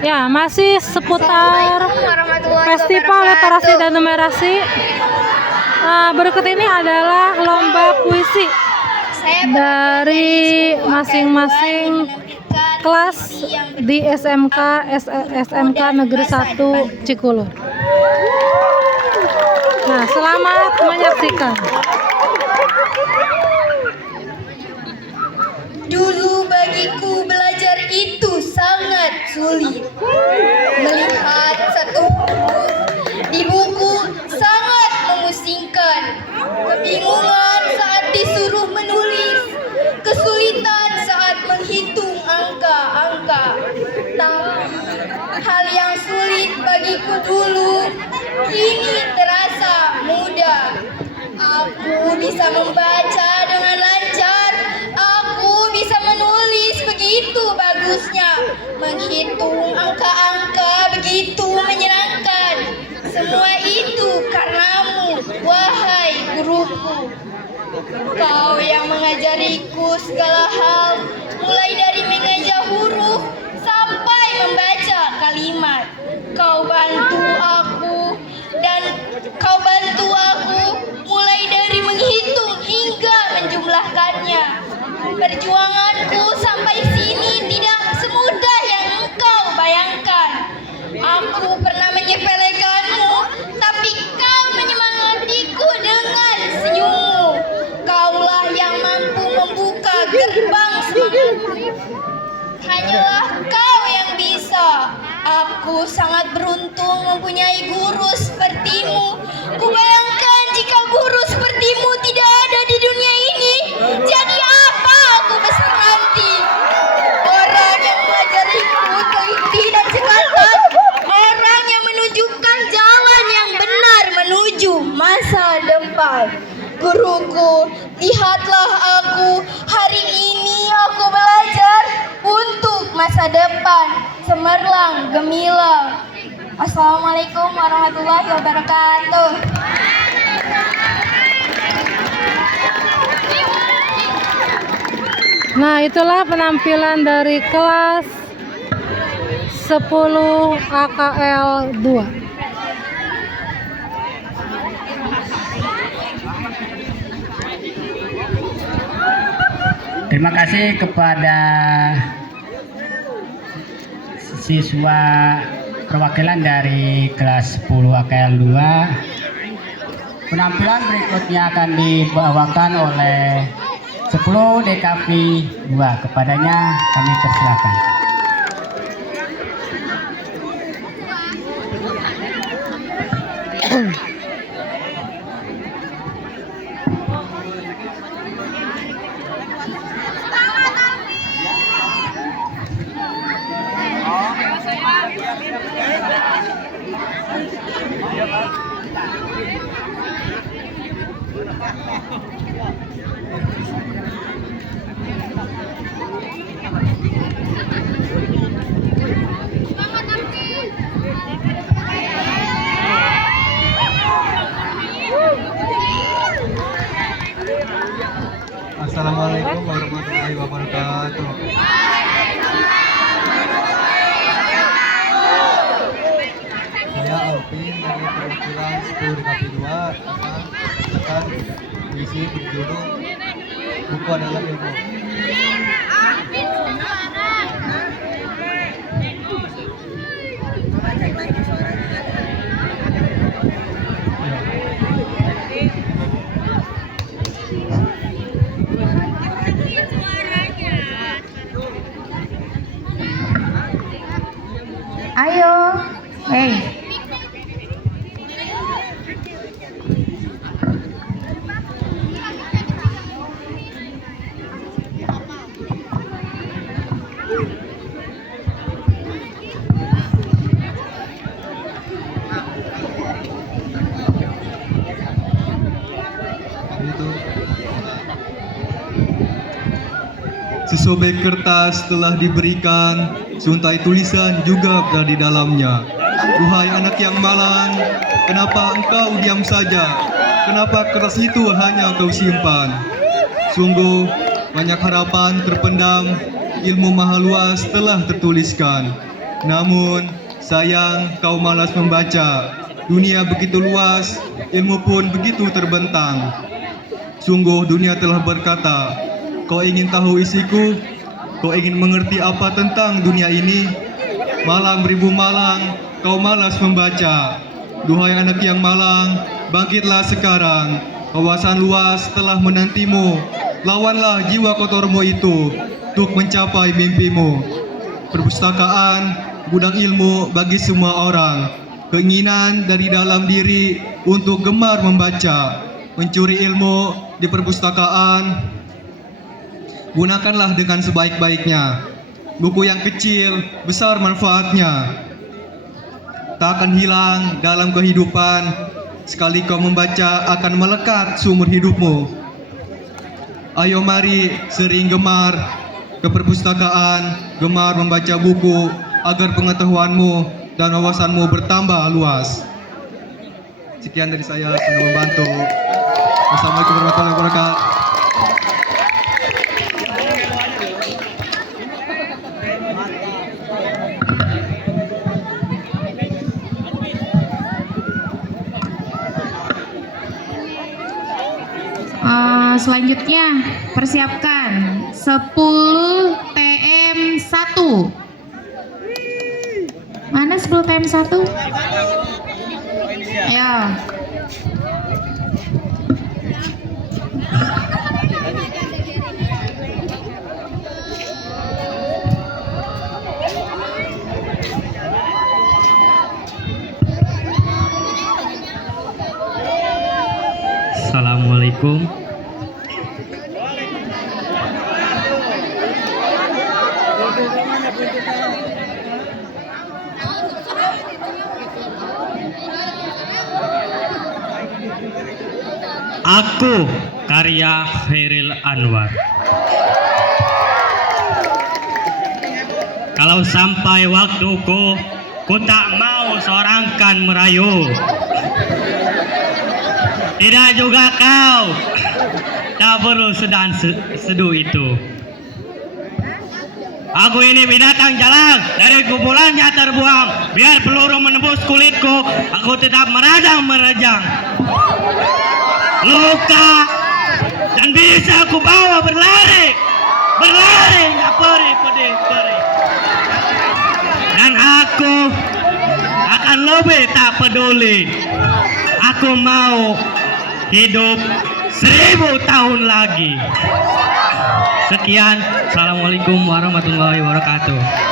Ya, masih seputar Festival Literasi dan Numerasi. Berikut ini adalah lomba puisi dari masing-masing kelas di SMK Negeri 1 Cikulur. Nah, selamat menyaksikan. Dulu bagiku belajar itu sangat sulit. Melihat satu huruf di buku sangat memusingkan. Kebingungan saat disuruh menulis. Kesulitan saat menghitung angka-angka. Tapi hal yang sulit bagiku dulu kini terasa mudah. Aku bisa membaca dengan lancar. Aku bisa menulis begitu bagusnya. Menghitung angka-angka begitu menyenangkan. Semua itu karenamu, wahai guruku. Kau yang mengajariku segala hal, mulai dari mengeja huruf sampai membaca kalimat. Kau bantu aku mulai dari menghitung hingga menjumlahkannya. Perjuanganku sampai sini tidak semudah yang engkau bayangkan. Aku pernah menyepelekanmu, tapi kau menyemangatiku dengan senyummu. Kaulah yang mampu membuka gerbang semangatku. Hanyalah kau yang bisa. Aku sangat beruntung mempunyai guru sepertimu. Kubayangkan jika guru sepertimu tidak ada di dunia ini, jadi apa aku besar nanti? Orang yang mengajariku teliti dan cekatan, orang yang menunjukkan jalan yang benar menuju masa depan. Guruku, lihatlah aku, hari ini aku belajar untuk masa depan cemerlang gemilang. Assalamualaikum warahmatullahi wabarakatuh. Nah, itulah penampilan dari kelas 10 AKL 2. Terima kasih kepada siswa perwakilan dari kelas 10 AKL 2. Penampilan berikutnya akan dibawakan oleh 10 DKV 2. Kepadanya kami persilakan. Assalamualaikum warahmatullahi wabarakatuh. Saya Alvin dari perwakilan 10 DKV 2 akan membacakan puisi berjudul Buku Adalah Ilmu. Ayo, hey. Sesobek kertas telah diberikan, suntai tulisan juga berada di dalamnya. Duhai anak yang malang, kenapa engkau diam saja? Kenapa kertas itu hanya kau simpan? Sungguh banyak harapan terpendam, ilmu maha luas telah tertuliskan. Namun, sayang kau malas membaca. Dunia begitu luas, ilmu pun begitu terbentang. Sungguh dunia telah berkata, kau ingin tahu isiku? Kau ingin mengerti apa tentang dunia ini? Malang beribu malang, kau malas membaca. Duhai anak yang malang, bangkitlah sekarang. Kawasan luas telah menantimu. Lawanlah jiwa kotormu itu untuk mencapai mimpimu. Perpustakaan, gudang ilmu bagi semua orang. Keinginan dari dalam diri untuk gemar membaca, mencuri ilmu di perpustakaan. Gunakanlah dengan sebaik-baiknya. Buku yang kecil, besar manfaatnya. Tak akan hilang dalam kehidupan. Sekali kau membaca akan melekat seumur hidupmu. Ayo mari sering gemar ke perpustakaan, gemar membaca buku agar pengetahuanmu dan wawasanmu bertambah luas. Sekian dari saya, semoga membantu. Wassalamualaikum warahmatullahi wabarakatuh. Selanjutnya persiapkan 10 TM 1. Mana 10 TM 1? Ayo. Assalamualaikum. Aku karya Khairil Anwar. Kalau sampai waktuku, ku tak mau seorangkan merayu. Tidak juga kau, tak perlu sedang seduh itu. Aku ini binatang jalan, dari kumpulannya terbuang. Biar peluru menembus kulitku, aku tetap merajang-merajang. Luka dan bisa aku bawa berlari nggak perih. Dan aku akan lebih tak peduli. Aku mau hidup 1000 tahun lagi. Sekian, assalamualaikum warahmatullahi wabarakatuh.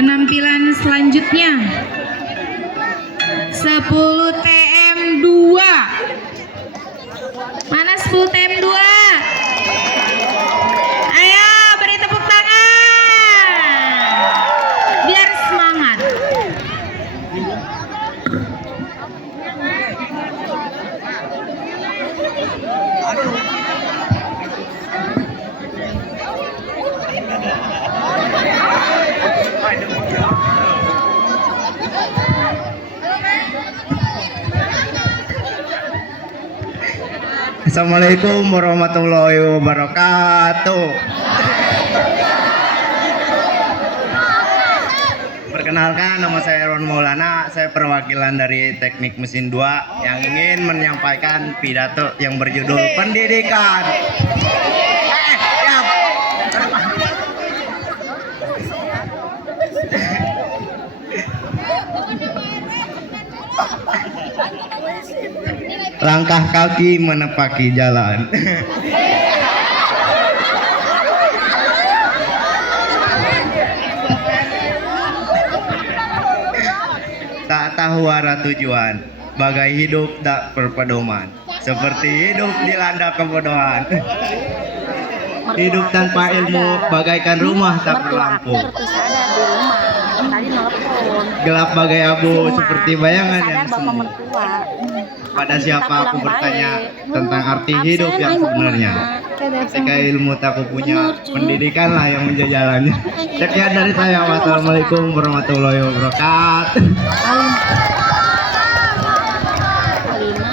Penampilan selanjutnya 10 TM 2. Mana 10 TM 2? Ayo beri tepuk tangan biar semangat. Assalamualaikum warahmatullahi wabarakatuh. Perkenalkan, nama saya Ron Maulana. Saya perwakilan dari Teknik Mesin 2 yang ingin menyampaikan pidato yang berjudul Pendidikan. Langkah kaki menepaki jalan. Tak tahu arah tujuan, bagai hidup tak berpedoman, seperti hidup dilanda kebodohan. Hidup tanpa ilmu bagaikan rumah tak berlampu. Ada di rumah, tadi nelpon. gelap bagai abu seperti bayangan yang sadar bapak semu. mertua. Pada siapa aku pulang bertanya balik. tentang arti Absen, hidup yang ayo sebenarnya. Ketika ilmu tak aku punya, pendidikan lah yang menjadi jalannya. Sekian dari saya. Wassalamualaikum warahmatullahi wabarakatuh. Alina.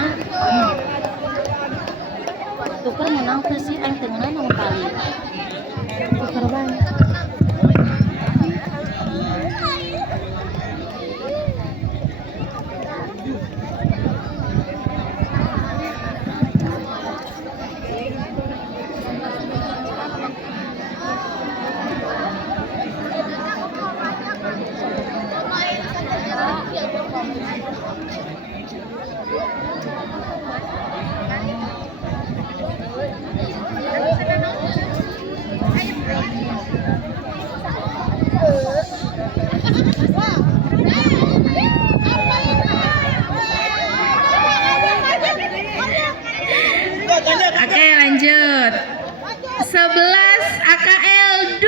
Tukar menang sih yang tengah nama kali. Tukar banyak. Oke, lanjut. 11 AKL 2.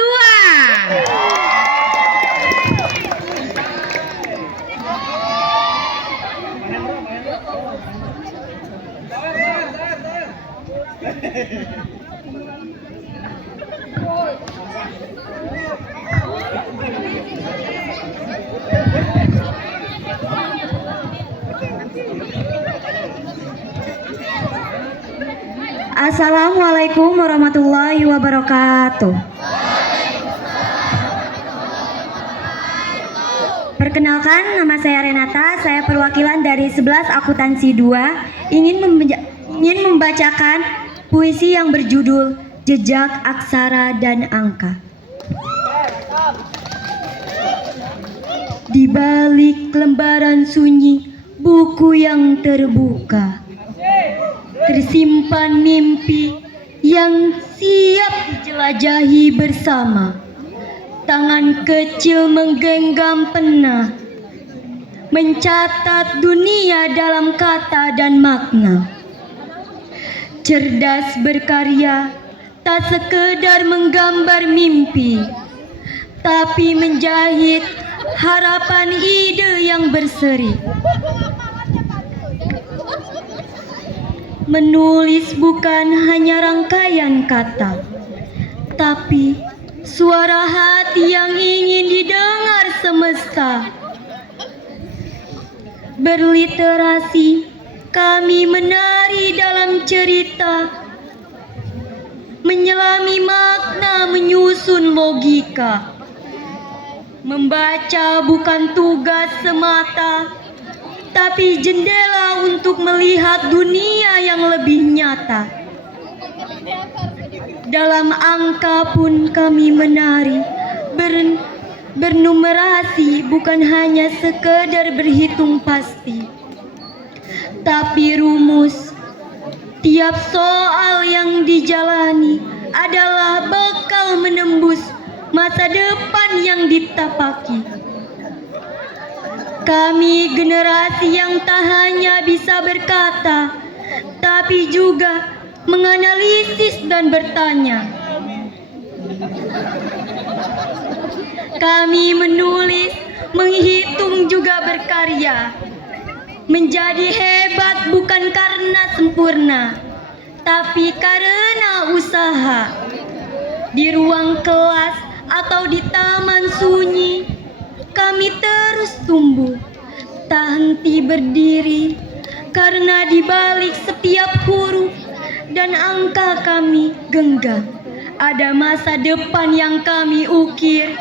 Assalamualaikum warahmatullahi wabarakatuh. Perkenalkan, nama saya Renata, saya perwakilan dari 11 akuntansi 2, ingin membacakan puisi yang berjudul Jejak Aksara dan Angka. Di balik lembaran sunyi buku yang terbuka, tersimpan mimpi yang siap dijelajahi bersama. Tangan kecil menggenggam pena, mencatat dunia dalam kata dan makna. Cerdas berkarya, tak sekedar menggambar mimpi, tapi menjahit harapan ide yang berseri. Menulis bukan hanya rangkaian kata, tapi suara hati yang ingin didengar semesta. Berliterasi, kami menari dalam cerita, menyelami makna, menyusun logika. Membaca bukan tugas semata, tapi jendela untuk melihat dunia yang lebih nyata. Dalam angka pun kami menari, bernumerasi bukan hanya sekedar berhitung pasti, tapi rumus. Tiap soal yang dijalani adalah bekal menembus masa depan yang ditapaki. Kami generasi yang tak hanya bisa berkata, tapi juga menganalisis dan bertanya. Kami menulis, menghitung juga berkarya. Menjadi hebat bukan karena sempurna, tapi karena usaha. Di ruang kelas atau di taman sunyi, kami terus tumbuh, tak henti berdiri, karena di balik setiap huruf dan angka kami genggam ada masa depan yang kami ukir,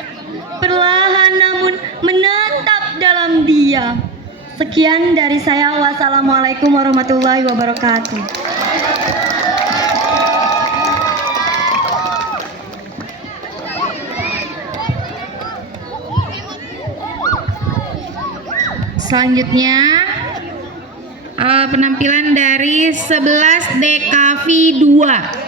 perlahan namun menetap dalam diam. Sekian dari saya. Wassalamualaikum warahmatullahi wabarakatuh. Selanjutnya penampilan dari 11 DKV 2.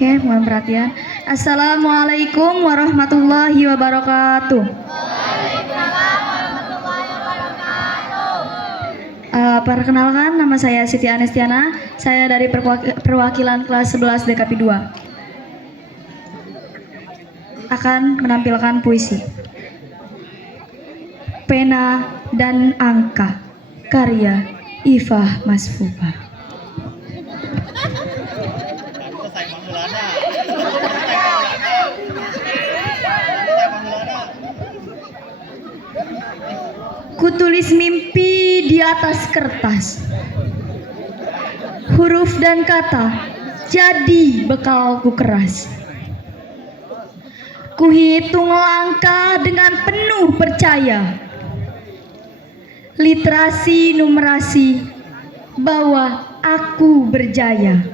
Oke, mohon perhatian. Assalamualaikum warahmatullahi wabarakatuh. Perkenalkan, nama saya Siti Anestiana. Saya dari perwakilan kelas 11 DKP 2. Akan menampilkan puisi. Pena dan Angka, karya Ifah Masfuba. Kutulis mimpi di atas kertas, huruf dan kata jadi bekalku keras. Kuhitung langkah dengan penuh percaya, literasi numerasi bahwa aku berjaya.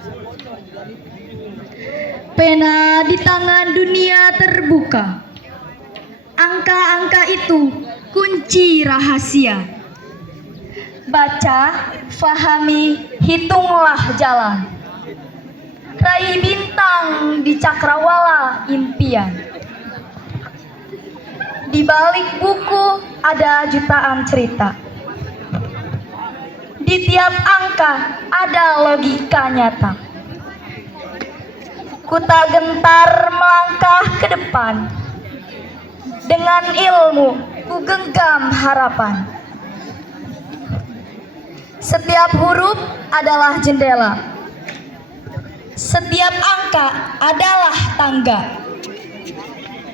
Pena di tangan dunia terbuka, angka-angka itu kunci rahasia. Baca, fahami, hitunglah jalan, raih bintang di cakrawala impian. Di balik buku ada jutaan cerita, di tiap angka ada logika nyata. Ku tak gentar melangkah ke depan, dengan ilmu ku genggam harapan. Setiap huruf adalah jendela, setiap angka adalah tangga.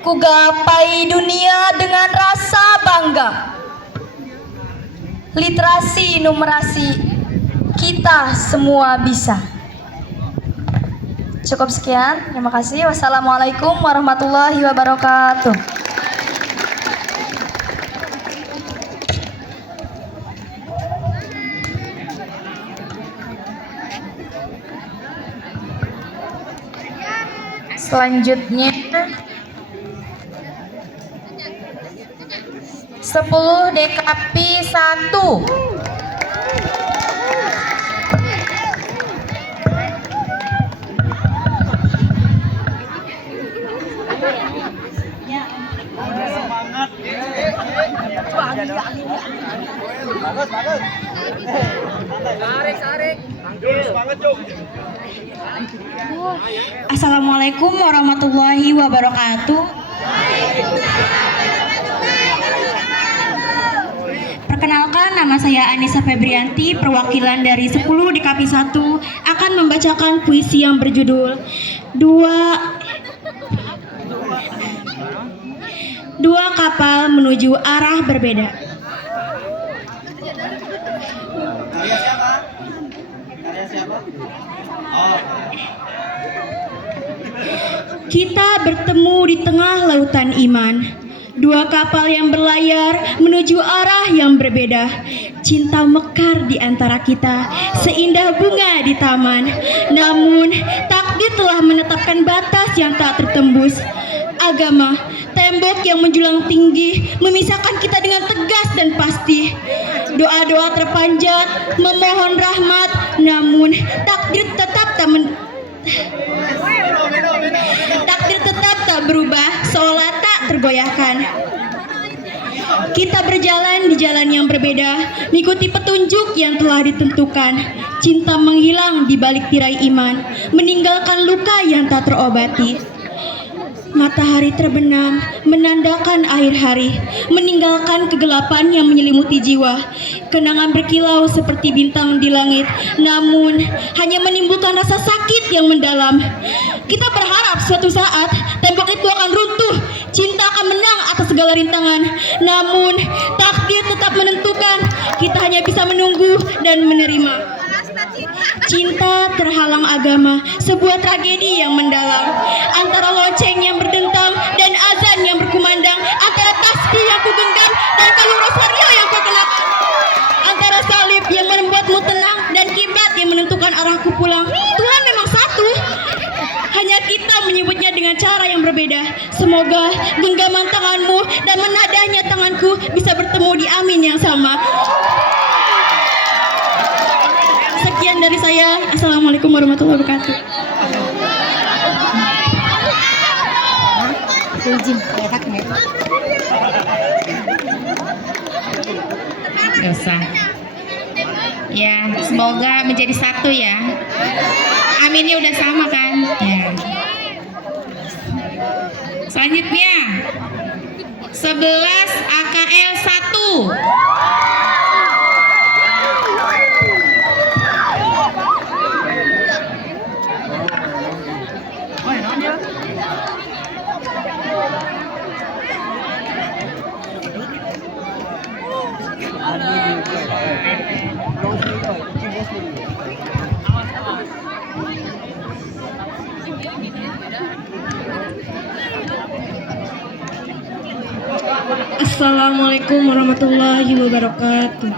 Ku gapai dunia dengan rasa bangga. Literasi numerasi kita semua bisa. Cukup sekian, terima kasih. Wassalamualaikum warahmatullahi wabarakatuh. Selanjutnya 10 DKP 1. Assalamualaikum warahmatullahi wabarakatuh. Perkenalkan, nama saya Anissa Febrianti, perwakilan dari 10 DKP 1 akan membacakan puisi yang berjudul Dua kapal menuju arah berbeda. Kita bertemu di tengah lautan iman. Dua kapal yang berlayar menuju arah yang berbeda. Cinta mekar di antara kita, seindah bunga di taman. Namun, takdir telah menetapkan batas yang tak tertembus. Agama, tembok yang menjulang tinggi, memisahkan kita dengan tegas dan pasti. Doa-doa terpanjat, memohon rahmat, namun takdir tetap tak berubah, seolah tak tergoyahkan. Kita berjalan di jalan yang berbeda, mengikuti petunjuk yang telah ditentukan. Cinta menghilang di balik tirai iman, meninggalkan luka yang tak terobati. Matahari terbenam, menandakan akhir hari, meninggalkan kegelapan yang menyelimuti jiwa. Kenangan berkilau seperti bintang di langit, namun hanya menimbulkan rasa sakit yang mendalam. Kita berharap suatu saat tembok itu akan runtuh, cinta akan menang atas segala rintangan. Namun takdir tetap menentukan, kita hanya bisa menunggu dan menerima. Cinta terhalang agama, sebuah tragedi yang mendalam. Antara lonceng yang berdentang dan azan yang berkumandang, antara tasbih yang kugenggam dan kalung rosario yang kukenakan, antara salib yang membuatmu tenang dan kiblat yang menentukan arahku pulang. Tuhan memang satu, hanya kita menyebutnya dengan cara yang berbeda. Semoga genggaman tanganmu dan menadahnya tanganku bisa bertemu di amin yang sama. Sekian dari saya. Assalamualaikum warahmatullahi wabarakatuh. Aku izin, ya tak nih. Gak usah. Ya, semoga menjadi satu ya. Aminnya udah sama kan? Ya. Selanjutnya 11 AKL 1. Assalamualaikum warahmatullahi wabarakatuh.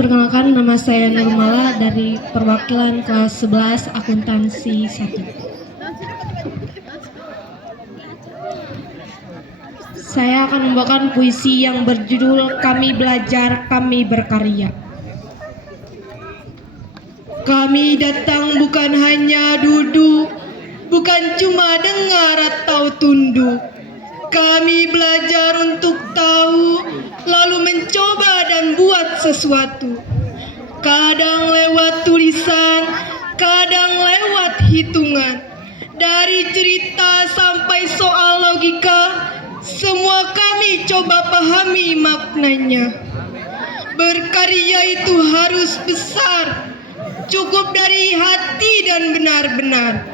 Perkenalkan, nama saya Nurmala dari perwakilan kelas 11 akuntansi 1. Saya akan membawakan puisi yang berjudul Kami Belajar, Kami Berkarya. Kami datang bukan hanya duduk, bukan cuma dengar atau tunduk. Kami belajar untuk tahu, lalu mencoba dan buat sesuatu. Kadang lewat tulisan, kadang lewat hitungan. Dari cerita sampai soal logika, semua kami coba pahami maknanya. Berkarya itu harus besar, cukup dari hati dan benar-benar.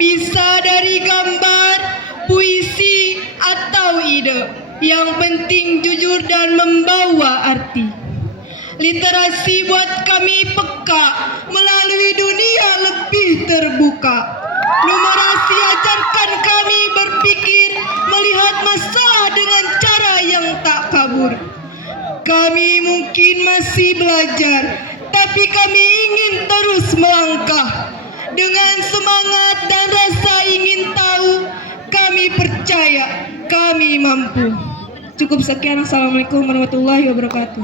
Bisa dari gambar, puisi, atau ide. Yang penting jujur dan membawa arti. Literasi buat kami peka, melalui dunia lebih terbuka. Numerasi ajarkan kami berpikir, melihat masalah dengan cara yang tak kabur. Kami mungkin masih belajar, tapi kami ingin terus melangkah. Dengan semangat dan rasa ingin tahu, kami percaya kami mampu. Cukup sekian. Assalamualaikum warahmatullahi wabarakatuh.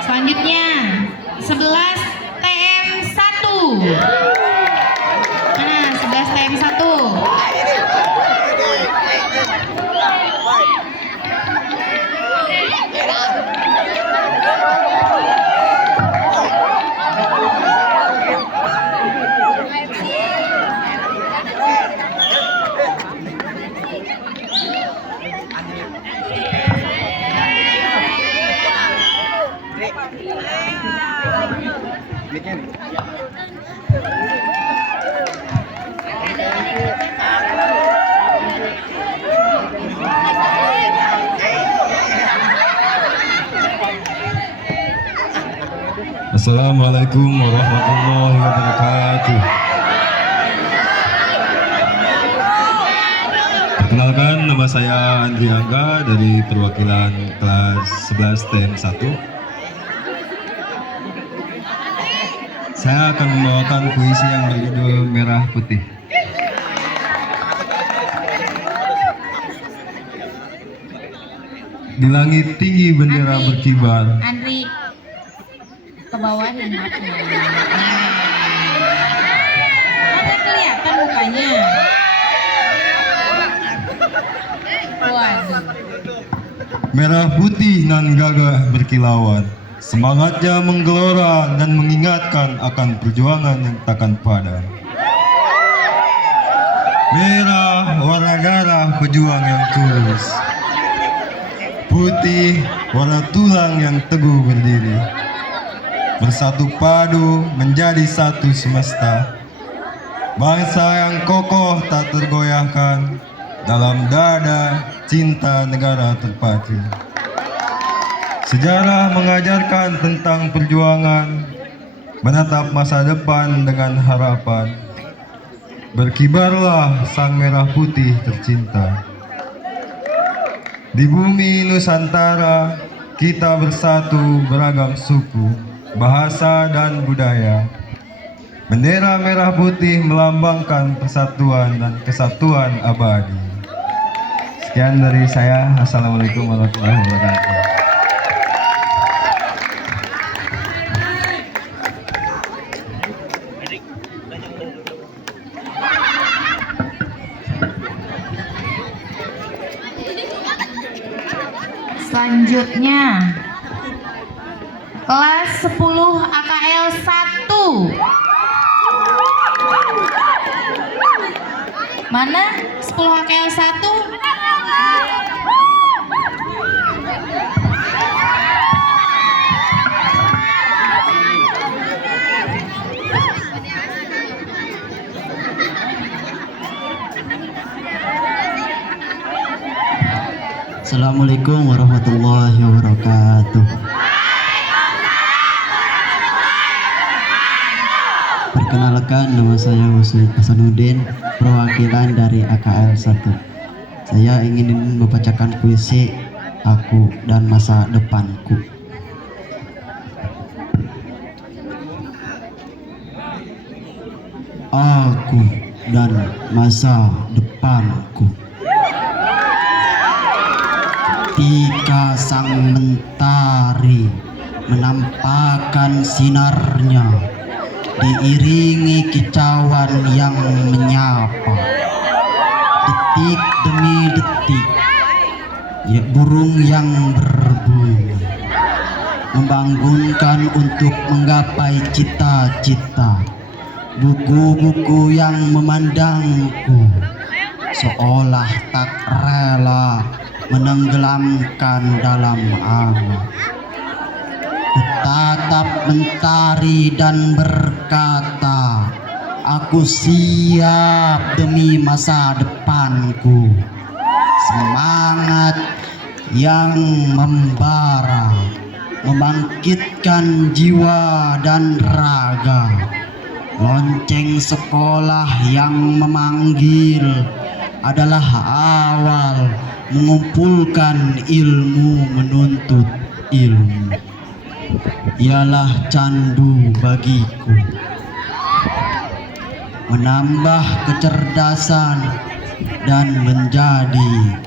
Selanjutnya 11 TM 1. Mana 11 TM 1? Assalamualaikum warahmatullahi wabarakatuh. Perkenalkan, nama saya Andri Angga dari perwakilan kelas 11 TM 1. Saya akan membawakan puisi yang berjudul Merah Putih. Di langit tinggi bendera berkibar. Andri, ke bawahin matnya. Ada kelihatan mukanya. Waduh. Merah putih nan gagah berkilauan, semangatnya menggelora dan mengingatkan akan perjuangan yang takkan padam. Merah warna darah pejuang yang tulus, putih warna tulang yang teguh berdiri. Bersatu padu menjadi satu semesta, bangsa yang kokoh tak tergoyahkan, dalam dada cinta negara terpacu. Sejarah mengajarkan tentang perjuangan, menatap masa depan dengan harapan. Berkibarlah sang merah putih tercinta. Di bumi Nusantara, kita bersatu beragam suku, bahasa dan budaya. Bendera merah putih melambangkan persatuan dan kesatuan abadi. Sekian dari saya. Assalamualaikum warahmatullahi wabarakatuh. Selanjutnya kelas 10 AKL 1. Mana 10 AKL 1? Assalamualaikum warahmatullahi wabarakatuh. Perkenalkan, nama saya Hasanuddin, perwakilan dari AKL 1. Saya ingin membacakan puisi Aku dan Masa Depanku. Aku dan masa depanku. Ketika sang mentari menampakkan sinarnya, diiringi kicauan yang menyapa, detik demi detik, ya burung yang berbunyi membangunkan untuk menggapai cita-cita. Buku-buku yang memandangku seolah tak rela menenggelamkan dalam angan. Kutatap mentari dan berkata, aku siap demi masa depanku. Semangat yang membara membangkitkan jiwa dan raga. Lonceng sekolah yang memanggil adalah awal mengumpulkan ilmu menuntut ilmu. Ialah candu bagiku, menambah kecerdasan dan menjadi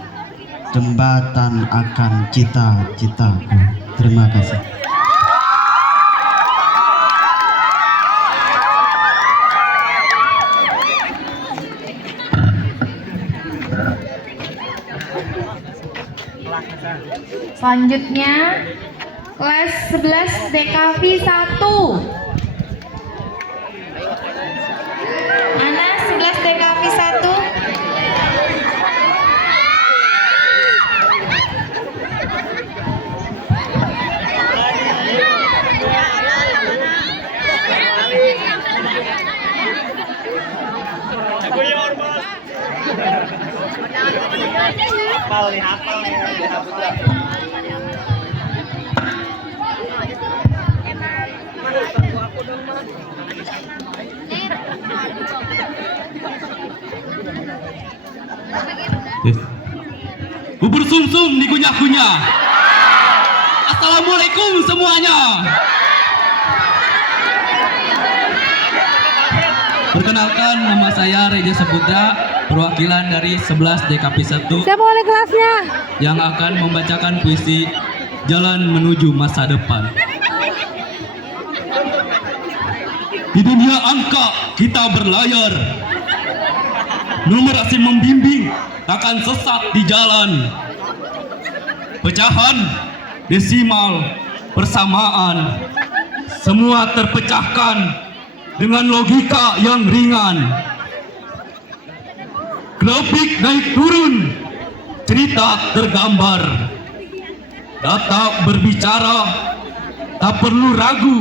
jembatan akan cita-citaku. Terima kasih. Selanjutnya kelas 11 DKV 1. Mana 11 DKV 1? Bubur sumsum dikunyah-kunyah. Assalamualaikum semuanya. Perkenalkan, nama saya Reja Saputra, perwakilan dari 11 DKP 1 Siapa oleh kelasnya? yang akan membacakan puisi Jalan Menuju Masa Depan. Di dunia angka kita berlayar, numerasi membimbing takkan sesat di jalan. Pecahan, desimal, persamaan, semua terpecahkan dengan logika yang ringan. Grafik naik turun, cerita tergambar, data berbicara, tak perlu ragu.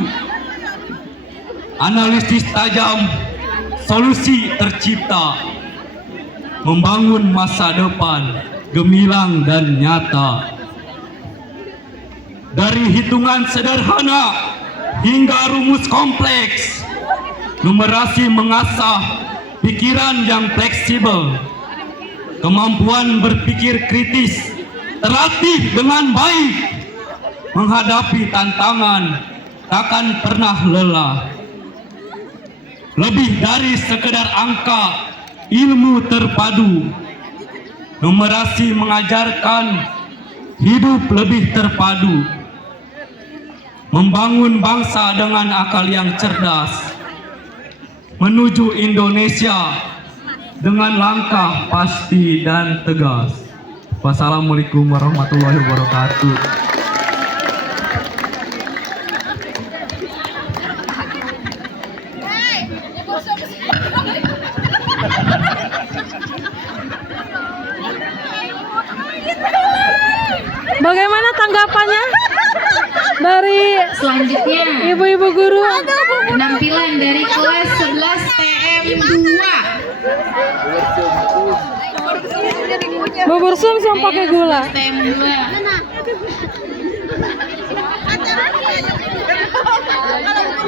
Analisis tajam, solusi tercipta, membangun masa depan gemilang dan nyata. Dari hitungan sederhana hingga rumus kompleks, numerasi mengasah pikiran yang fleksibel, kemampuan berpikir kritis terlatih dengan baik menghadapi tantangan, takkan pernah lelah. Lebih dari sekedar angka, ilmu terpadu. Numerasi mengajarkan hidup lebih terpadu. Membangun bangsa dengan akal yang cerdas. Menuju Indonesia dengan langkah pasti dan tegas. Wassalamualaikum warahmatullahi wabarakatuh. Bagaimana tanggapannya dari Selanjutnya ibu-ibu guru? penampilan dari kelas 11 TM2. Bubur sum-sum pakai gula. TM2.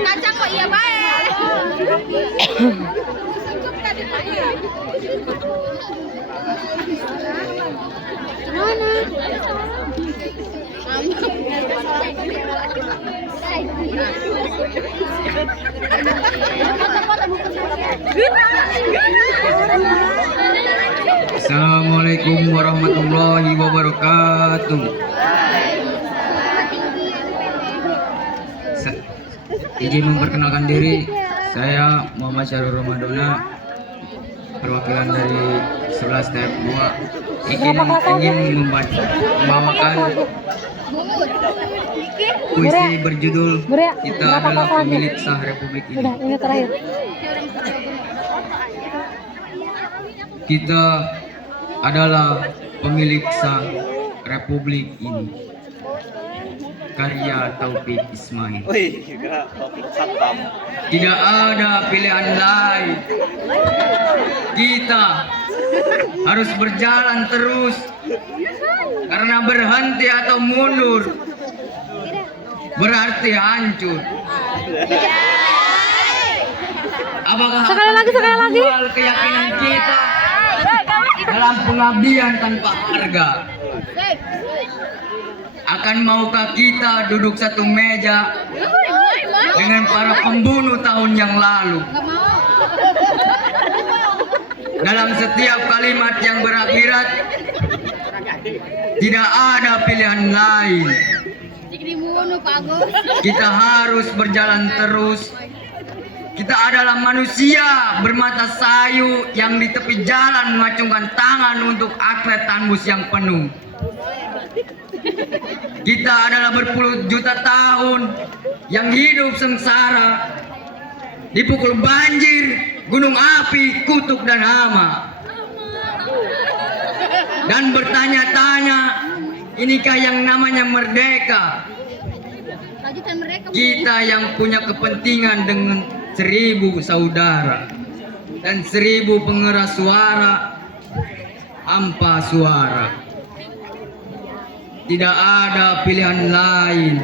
Kacang kok iya baik. Assalamualaikum warahmatullahi wabarakatuh. Izin memperkenalkan diri, saya Muhammad Syarul Ramadona, perwakilan dari 11 TF2, ingin membawakan puisi berjudul Kita Adalah Pemilik Sah Republik Ini. Udah, ini terakhir. Kita adalah pemilik sah Republik ini. Karya Taufik Ismail. Tidak ada pilihan lain. Kita harus berjalan terus, karena berhenti atau mundur berarti hancur. Apakah Sekali lagi. menjual keyakinan kita dalam pengabdian tanpa harga? Akan maukah kita duduk satu meja dengan para pembunuh tahun yang lalu? Dalam setiap kalimat yang berakhirat, tidak ada pilihan lain. Kita harus berjalan terus. Kita adalah manusia bermata sayu yang di tepi jalan mengacungkan tangan untuk atlet tandus yang penuh. Kita adalah berpuluh juta tahun yang hidup sengsara, dipukul banjir, gunung api, kutuk dan hama. Dan bertanya-tanya, inikah yang namanya merdeka? Kita yang punya kepentingan dengan 1000 saudara dan 1000 pengeras suara, hampa suara. Tidak ada pilihan lain.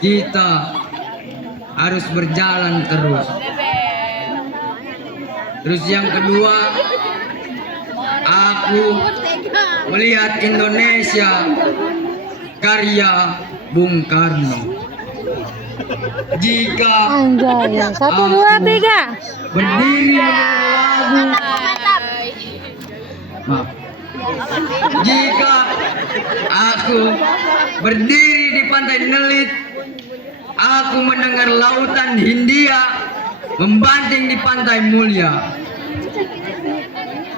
Kita harus berjalan terus. Terus yang kedua, aku melihat Indonesia karya Bung Karno. Jika Anjay, 1, 2, 3. berdiri lagu, maaf. Jika aku berdiri di pantai Nelit, aku mendengar lautan Hindia membanting di pantai Mulia.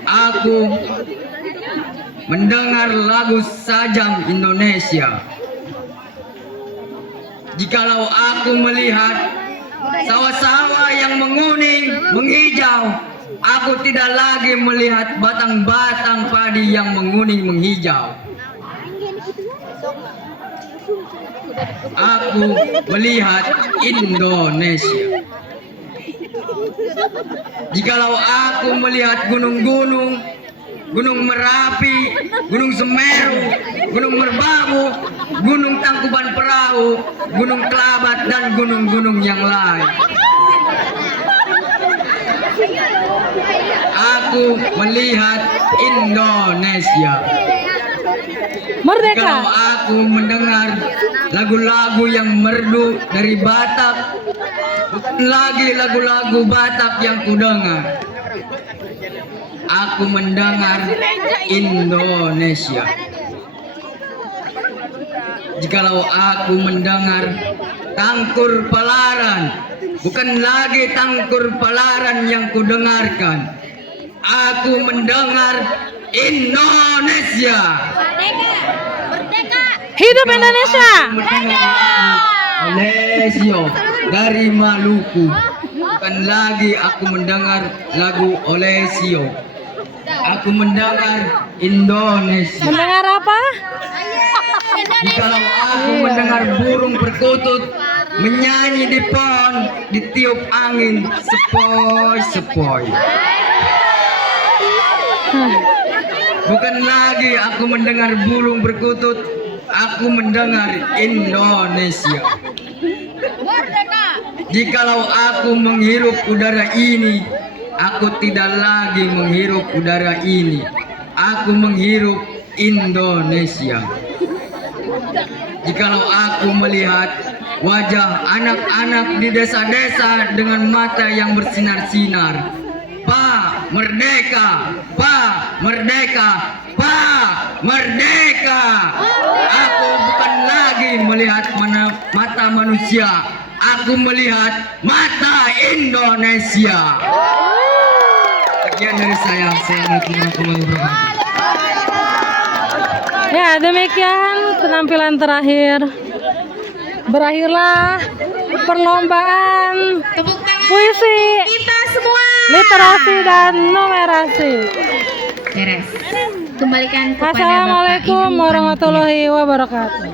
Aku mendengar lagu Sajam Indonesia. Jikalau aku melihat sawah-sawah yang menguning, menghijau, aku tidak lagi melihat batang-batang padi yang menguning, menghijau. Aku melihat Indonesia. Jikalau aku melihat gunung-gunung, Gunung Merapi, Gunung Semeru, Gunung Merbabu, Gunung Tangkuban Perahu, Gunung Kelabat, dan gunung-gunung yang lain. Aku melihat Indonesia. Merdeka. Kalau aku mendengar lagu-lagu yang merdu dari Batak, bukan lagi lagu-lagu Batak yang kudengar. Aku mendengar Indonesia. Jikalau aku mendengar Tangkur Palaran, bukan lagi Tangkur Palaran yang kudengarkan. Aku mendengar Indonesia. Hidup Indonesia. Olesio dari Maluku. Bukan lagi aku mendengar lagu Olesio. Aku mendengar Indonesia. Mendengar apa? Jikalau aku mendengar burung perkutut menyanyi di pohon, ditiup angin sepoi-sepoi. Bukan lagi aku mendengar burung berkutut, aku mendengar Indonesia. Jikalau aku menghirup udara ini, aku tidak lagi menghirup udara ini. Aku menghirup Indonesia. Jikalau aku melihat wajah anak-anak di desa-desa dengan mata yang bersinar-sinar, Pak Merdeka, Pak Merdeka, Pak Merdeka. Aku bukan lagi melihat mata manusia, aku melihat mata Indonesia. Sekian dari saya warahmatullahi wabarakatuh. Ya, demikian penampilan terakhir. Berakhirlah perlombaan Tepuk tangan puisi, kita semua. literasi dan numerasi. Beres. Kembalikan kepada Bapak Assalamualaikum Ibu warahmatullahi wabarakatuh.